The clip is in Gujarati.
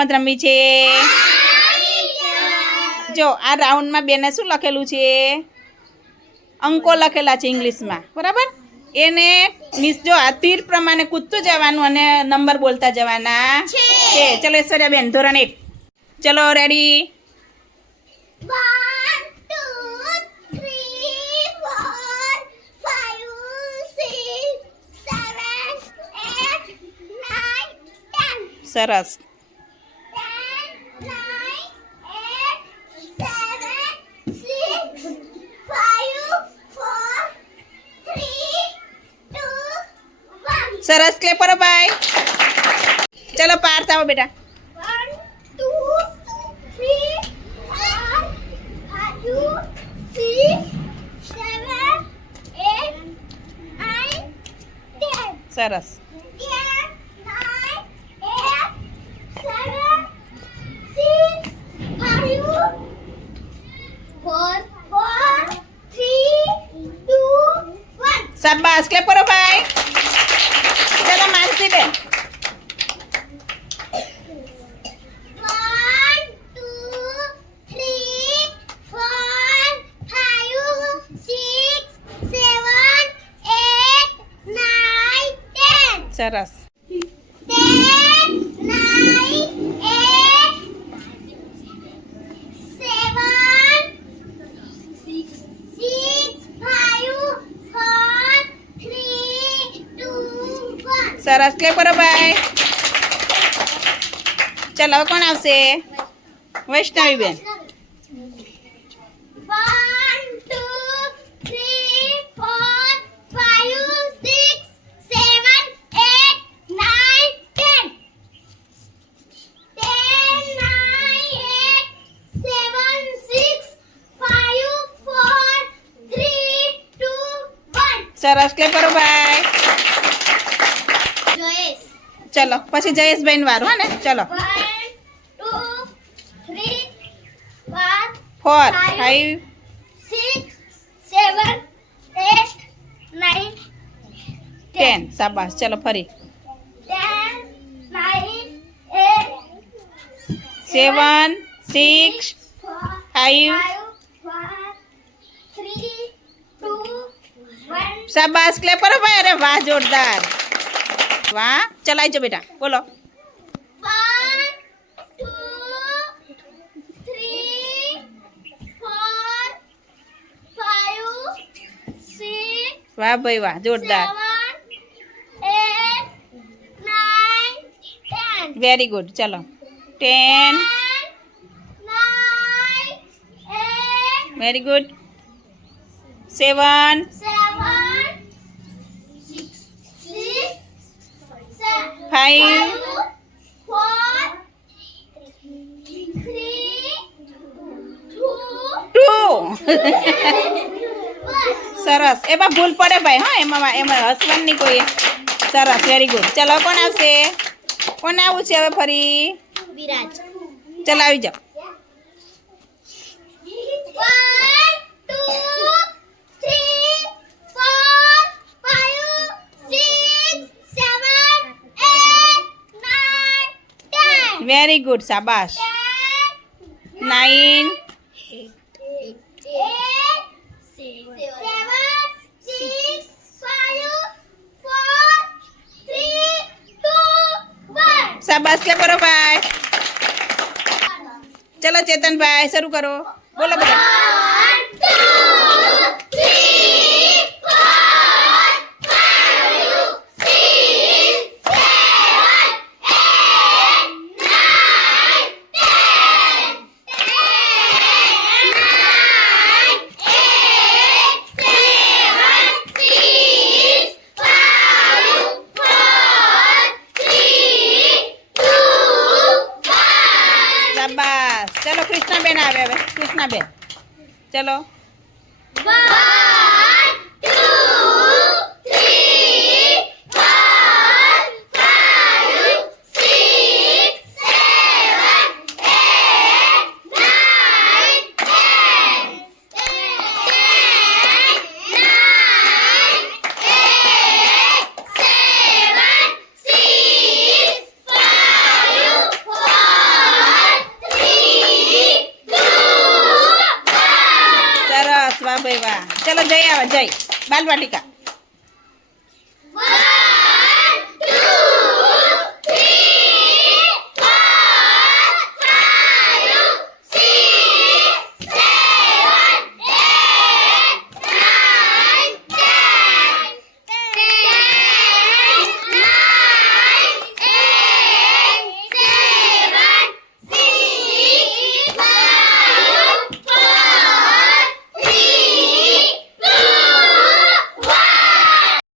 રમત રમવી છે? જો આ રાઉન્ડમાં બેને શું લખેલું છે? અંકો લખેલા છે ઇંગ્લિશમાં, બરાબર? એને મિસ જો આ તીર પ્રમાણે કૂદતું જવાનું અને નંબર બોલતા જવાના છે. ચલો ઐશ્વર્યા બેન ધોરણ 1. ચલો રેડી? 1 2 3 4 5 6 7 8 9 10. સરસ. 10 9 8 7 6 5 4 3 2 1. સરસ, ક્લેપ કરો ભાઈ. ચલો પાર્થ આવો બેટા. 1 2 3 4 5 6 7 8 9 10. સરસ. 10 9 8 7 6 5 4 3 2 1. શાબાશ, ક્લેપ કરો ભાઈ. ચલો માનસી બેન. 1 2 3 4 5 6 7 8 9 10. સરસ. 10 9 8 7 6 5 4 3 2 1. સરસ, ક્લેપ કરો ભાઈ. ચલો હવે કોણ આવશે? વૈષ્ણવી બેન. 1 2 3 4 5 6 7 8 9 10. 10 9 8 7 6 5 4 3 2 1. સરસ, ક્લેપ કરો ભાઈ. જયેશ. ચલો પછી જયેશભાઈ વારું હા ને. ચલો 1 2 3 4 4 5 6 7 8 9 10. શાબાશ. ચલો ફરી 10 9 8 7 6 5. 4 3 2 1. શાબાશ, ક્લેપ કરો ભાઈ. અરે વાહ, જોરદાર. વાહ, ચલાઈ જો બેટા. બોલો 1 2 3 4 5 6 વાહ ભાઈ વાહ, જોરદાર. 7 8 9 10. Very good. ચલો 10. 9 8 વેરી ગુડ. 7 7 6 5 5 4 3 2 2. સરસ. એમાં ભૂલ પડે ભાઈ. હા, એમાં હસવાનું નહીં કોઈ. સરસ, વેરી ગુડ. ચલો કોણ આવશે? કોને આવું છે હવે ફરી? વિરાજ. ચલો આવી જાઓ. 1 2 3 4 5 6 7 8 9 10. Very good. શાબાશ. 9 શાબાશ, કે કરો ભાઈ. ચલો ચેતનભાઈ શરૂ કરો. બોલો બધા. 1 2 3 4 5 6 7 8 શાબાશ. ચલો કૃષ્ણાબેન આવે હવે. કૃષ્ણાબેન ચલો. 1 2 3 4 5 6 7 8 9 10. ભાઈ વાહ. ચલો જય આવા જય બાલવાટિકા.